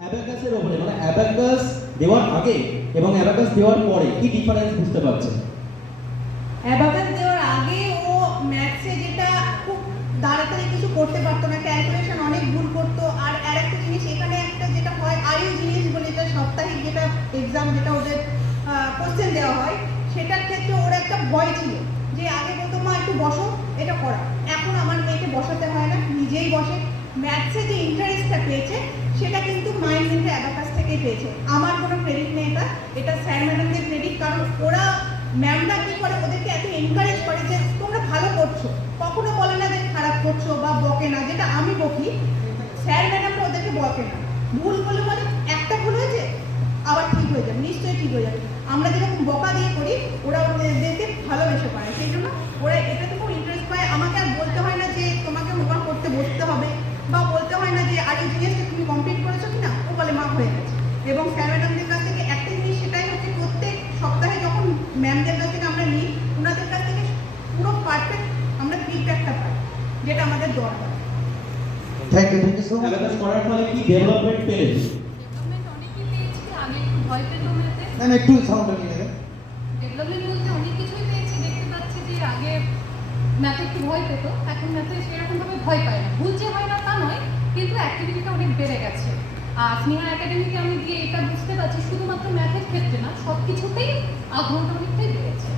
অ্যাবাকাসের উপরে, মানে অ্যাবাকাস দেওয়ার আগে এবং অ্যাবাকাস দেওয়ার পরে কি ডিফারেন্স বুঝতে পারছেন? অ্যাবাকাস দেওয়ার আগে ও ম্যাথসে যেটা খুব তাড়াতাড়ি কিছু করতে পারতো না, ক্যালকুলেশন অনেক ভুল করতো। আর আরেকটা জিনিস এখানে একটা যেটা হয় আয়ু জিনিস বলে, যেটা সাপ্তাহিক যেটা এক্সাম, যেটা ওদের কোশ্চেন দেওয়া হয়, সেটার ক্ষেত্রে ওর একটা ভয় ছিল যে আগে বলতো মা একটু বসো এটা করা। এখন আমার মেয়েকে বসাতে হয় না, নিজেই বসে। ম্যাথসে যে ইন্টারেস্টটা পেয়েছে সেটা কিন্তু মাইন্ড ইন্টু অ্যাবাকাস থেকেই পেয়েছে। আমার কোনো ক্রেডিট নেই, এটা স্যার ম্যাডামদের ক্রেডিট। কারণ ওরা, ম্যামরা কি করে, ওদেরকে এত এনকারেজ করে যে তোমরা ভালো করছো, কখনো বলে না যে খারাপ করছো বা বকে না। যেটা আমি বকি, স্যার ম্যাডামরা ওদেরকে বকে না। ভুল বলে বলে একটা ভুল হয়েছে আবার ঠিক হয়ে যাবে, নিশ্চয়ই ঠিক হয়ে যাবে। আমরা যেরকম বকা দিয়ে করি, ওরা ওদেরকে ভালোবেসে পারে। সেই জন্য ওরা এটাতে খুব ইন্টারেস্ট পায়। আমাকে আর বলতে হয় না যে তোমাকে হোমওয়ার্ক করতে বসতে হবে, বা বলতে হয় না যে আর এই জিনিসটা তুমি কমপ্লিট করেছো কিনা, ও বলে মা হয়ে গেছে। এবং স্যার ম্যাডামদের কাছ থেকে একটা জিনিস সেটাই হচ্ছে, প্রত্যেক সপ্তাহে যখন ম্যামদের কাছ থেকে আমরা নিই, ওনাদের কাছ থেকে পুরো পারফেক্ট আমরা ফিডব্যাকটা পাই, যেটা আমাদের দরকার। Thank you so much. Abacus করার ফলে কি ডেভেলপমেন্ট পেলেন? ডেভেলপমেন্ট অনেকই পেয়েছি। আগে একটু ভয় পেতাম ম্যাথে। ম্যাম একটু সাউন্ডটা নিয়ে নেবেন। ডেভেলপমেন্ট বলতে অনেক কিছুই পেয়েছি। দেখতে পাচ্ছি যে আগে ম্যাথে একটু ভয় পেত, এখন ম্যাথে সেরকমভাবে ভয় পায় না। ভুল যে হয় না তা নয়, কিন্তু অ্যাক্টিভিটিটা অনেক বেড়ে গেছে। আর স্নেহা একাডেমিতে আমি গিয়ে এটা বুঝতে পারছি, শুধুমাত্র ম্যাথের ক্ষেত্রে না, সব কিছুতেই আগ্রহটা অনেকটাই বেড়েছে।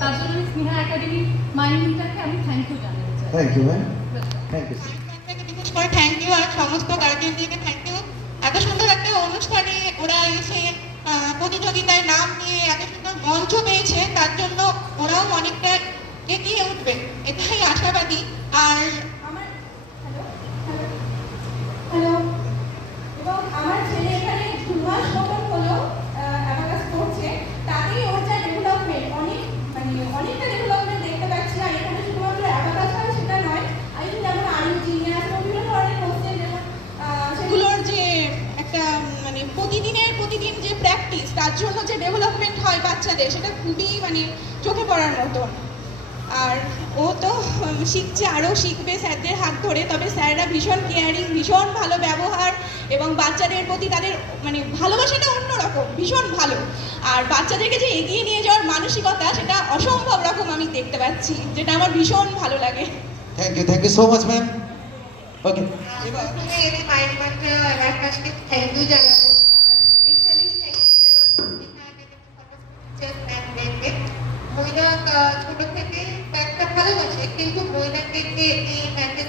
তার জন্য আমি স্নেহা একাডেমির মাইন্ডটাকে আমি থ্যাংক ইউ জানাতে চাই। Thank you ma'am. Thank you. বিশেষ করে থ্যাংক ইউ, আর সমস্ত গার্জিয়ানদেরকে থ্যাংক ইউ। এত সুন্দর একটা অনুষ্ঠানে ওরা এসে প্রতিযোগিতায় নাম নিয়ে এত সুন্দর মঞ্চ পেয়েছে, তার জন্য ওরাও অনেকটা এগিয়ে উঠবে এটাই আশাবাদী। আর আমার হ্যালো, এবং আমার ছেলে এখানে 2 মাস মতন হলো অ্যাবাকাস করছে। তাতেই ওর যা ডেভেলপমেন্ট, অনেকটা ডেভেলপমেন্ট দেখতে পাচ্ছি। আর এখানে শুধুমাত্র অ্যাবাকাস হয় সেটা নয়, আমি যেমন আয়ু জিনিয়াস বিভিন্ন ধরনের কোশ্চেন, যেমন সেগুলোর যে একটা প্রতিদিন যে প্র্যাকটিস, তার জন্য যে ডেভেলপমেন্ট হয় বাচ্চাদের, সেটা খুবই চোখে পড়ার মতন। আর ও তো শিখছে, আরও শিখবে স্যারদের হাত ধরে। তবে স্যাররা ভীষণ কেয়ারিং, ভীষণ ভালো ব্যবহার, এবং বাচ্চাদের প্রতি তাদের ভালোবাসাটা অন্যরকম, ভীষণ ভালো। আর বাচ্চাদেরকে যে এগিয়ে নিয়ে যাওয়ার মানসিকতা, সেটা অসম্ভব রকম আমি দেখতে পাচ্ছি, যেটা আমার ভীষণ ভালো লাগে। Thank you so much ma'am. Okay. প্রথমে আমি মাইন্ডকে অ্যাবাকাসকে থ্যাংক ইউ জানাবো, আর স্পেশালি থ্যাংক ইউ জানাবো স্নেহা একাডেমি টিচার্স অ্যান্ড ম্যামকে। মৈনাক ছোট থেকে ম্যাথটা ভালোবাসে, কিন্তু মৈনাককে যে এই ম্যাথের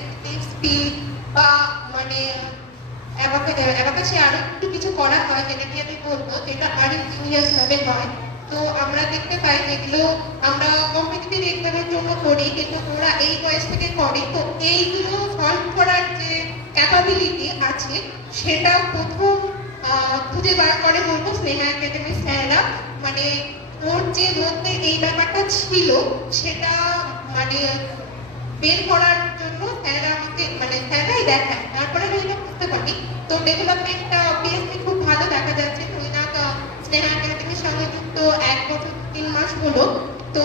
স্পিড বা অ্যাবাকাসে আরো একটু কিছু করা হয়, যেটা কি আমি বলবো, যেটা আরো জিনিয়াস ভাবে হয়। তো আমরা দেখতে পাই যেগুলো আমরা কম্পিটিটিভ এক্সামের জন্য করি, কিন্তু ওরা এই বয়স থেকে করে। তো এইগুলো সলভ করার যে ক্যাপাবিলিটি আছে, সেটা প্রথম খুঁজে বার করে বলবো স্নেহা একাডেমির স্যাররা। ওর যে মধ্যে এই ব্যাপারটা ছিল, সেটা বের করার জন্য স্যাররা আমাকে স্যাররাই দেখায়, তারপরে আমি এটা বুঝতে পারি। তো ডেভেলপমেন্টটা অবভিয়াসলি খুব ভালো দেখা যাচ্ছে। স্নেহা একাডেমির সঙ্গে যুক্ত 1 বছর 3 মাস হলো। তো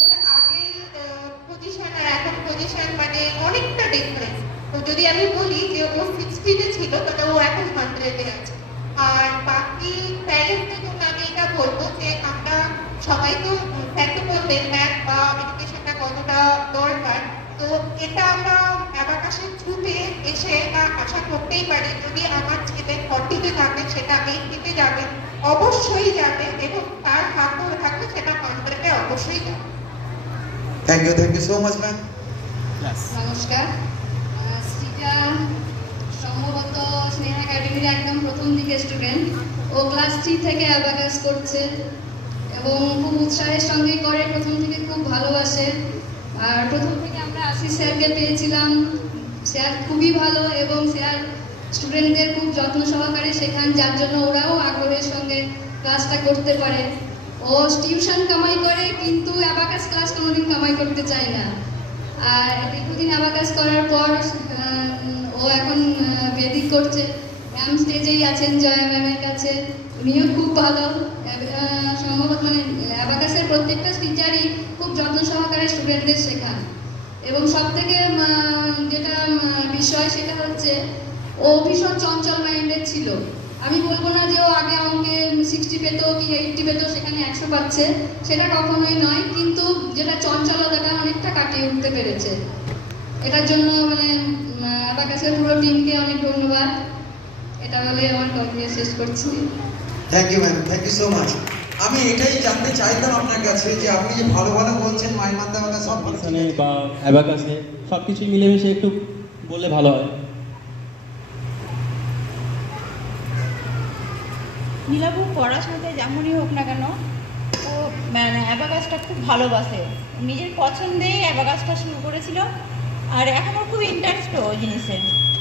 ওর আগের পজিশন আর এখন পজিশন অনেকটা ডিফারেন্স। তো যদি আমি বলি যে ও 60-তে ছিল, তাহলে ও এখন 100-এ আছে। আর বাকি প্যারেন্টসদের জন্য আমি এটা বলবো যে আমরা সবাই তো স্যারকে বলবেন ম্যাথ বা এডুকেশনটা কতটা দরকার। তো এটা আমরা অ্যাবাকাসের থ্রুতে এসে আশা করতেই পারি, যদি আমার ছেলে 40-তে থাকে, সেটা 80-তে যাবে, অবশ্যই যাবে, এবং তার হাত ধরে থাকলে সেটা 100-এ অবশ্যই যাবে। Thank you so much ma'am. নমস্কার। শ্রীজা সম্ভবত স্নেহা একাডেমির একদম প্রথম দিকে স্টুডেন্ট। ও ক্লাস 3 থেকে অ্যাবাকাস করছে এবং খুব উৎসাহের সঙ্গে করে, প্রথম থেকে খুব ভালোবাসে। আর প্রথম থেকে আমরা আশিস স্যারকে পেয়েছিলাম, স্যার খুবই ভালো, এবং স্যার স্টুডেন্টদের খুব যত্ন সহকারে শেখান, যার জন্য ওরাও আগ্রহের সঙ্গে ক্লাসটা করতে পারে। ও টিউশন কামাই করে, কিন্তু অ্যাবাকাস ক্লাস কোনোদিন কামাই করতে চায় না। আর দীর্ঘদিন অ্যাবাকাস করার পর ও এখন বেদিক করছে। ম্যাম স্টেজেই আছেন জয়া ম্যামের কাছে, উনিও খুব ভালো। সম্ভবত অ্যাবাকাসের প্রত্যেকটা টিচারই খুব যত্ন সহকারে স্টুডেন্টদের শেখান। এবং সব থেকে যেটা বিষয়, সেটা হচ্ছে ও ভীষণ চঞ্চল মাইন্ডের ছিল। আমি বলবো না যে ও আগে অঙ্কে 60 পেত কি 80 পেত, সেখানে 100 পাচ্ছে, সেটা কখনোই নয়, কিন্তু যেটা চঞ্চলতাটা অনেকটা কাটিয়ে উঠতে পেরেছে। এটার জন্য মানে অ্যাবাকাসের পুরো টিমকে অনেক ধন্যবাদ। এটা বলে আমার কথা শেষ করছি। Thank you ma'am, thank you so much. আমি এটাই জানতে চাইতাম আপনার কাছে যে আপনি যে ভালো ভালো বলছেন মাইন মাধ্যমে সব ভালো এখানে বা অ্যাবাকাসে সব কিছুই মিলেমিশে একটু বললে ভালো হয়। নীলাভু পড়াশোনাতে যেমনই হোক না কেন, ও মানে অ্যাবাকাসটা খুব ভালোবাসে, নিজের পছন্দেই অ্যাবাকাসটা শুরু করেছিল, আর এখন ওর খুব ইন্টারেস্ট ওই জিনিসে।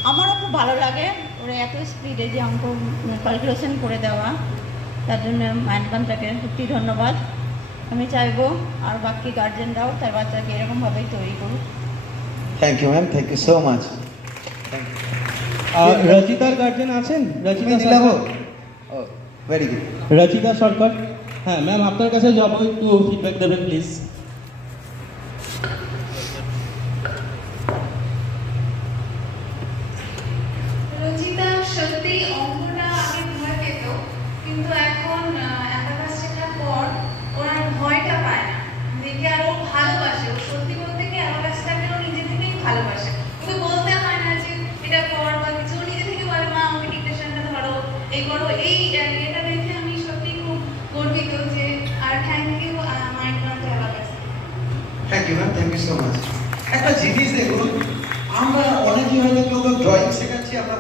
আমারও খুব ভালো লাগে ওরা এত স্পিডে যে অঙ্ক ক্যালকুলেশন করে দেওয়া, তার জন্য ম্যাডামটাকে সত্যি ধন্যবাদ। আমি চাইবো আর বাকি গার্জেনরাও তার বাচ্চাকে এরকমভাবেই তৈরি করুক। Thank you ma'am, thank you so much. রচিতার গার্জেন আছেন? রচিতা সরকার। Very good. রচিতা সরকার, হ্যাঁ ম্যাম আপনার কাছে যাবো, একটু ফিডব্যাক দেবেন প্লিজ। রচিতা সত্যি অঙ্কটা আগে ভয় পেত, কিন্তু এখন অ্যাবাকাস শেখার পর ওনার ভয়টা পায় না, দেখে আরো ভালোবাসে। ও সত্যি বলতে কি অ্যাবাকাসটাকে ও নিজে থেকেই ভালোবাসে, ওকে বলতে হয় না যে এটা কর বা কিছু, ও নিজে থেকে বলে মা আমাকে ডিকটেশনটা ধরো, এই করো। এটা দেখে আমি সত্যি খুব গর্বিত যে, আর thank you mind month abacus. Thank you ma'am, thank you so much. একটা জিনিস দেখুন, আমরা অনেকেই হয়তো কেউ ড্রয়িং শেখাচ্ছি, আমরা